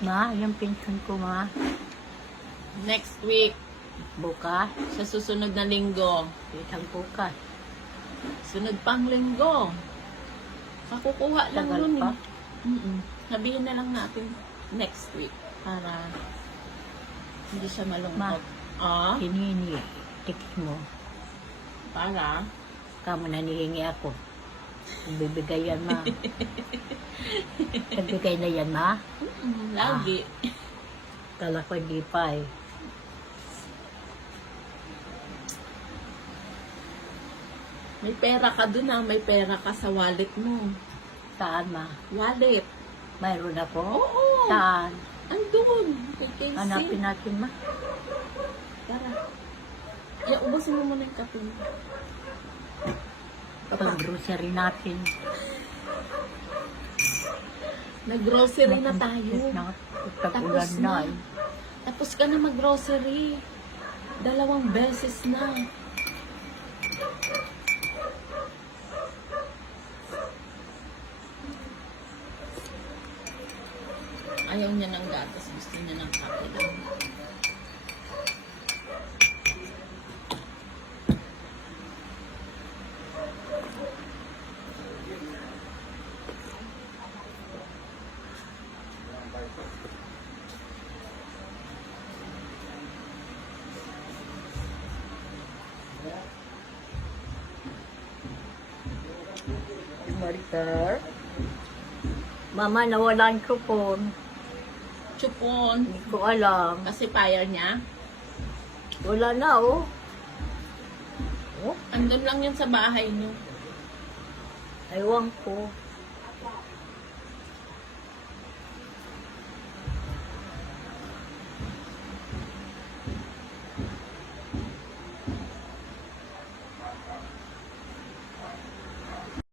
Ma, yung pension ko, ma. Next week, Bukas. sa susunod na linggo. Isang bukas. Sunod pang linggo. Kakukuha lang Tagal nun pa. eh. Mm-mm. Sabihin na lang natin next week para hindi siya malungkot. Ah, Hinini. Tiks mo. para? Kamo nanihingi ako. Bibigay yan, ma. Nagbigay na yan, ma. Mm, lagi. Kala ko hindi pa eh. May pera ka dun ah, may pera ka sa wallet mo. Saan, ma? Wallet. Mayroon ako? Oo. Saan? Andun. Kay Casey. Hanapin natin, ma. Tara. Eh, ubusin mo muna yung kape mo. Pag grocery natin. Nag-grocery na tayo. Tapos na. na. eh. Tapos ka na mag-grocery. Dalawang beses na. Ayaw niya ng gatas. Gusto niya ng kape lang. Marker. Mama, nawala ang coupon. Chupon. Hindi ko alam. Kasi fire niya. Wala na, oh. Oh, Andun lang yun sa bahay niyo. aywan ko.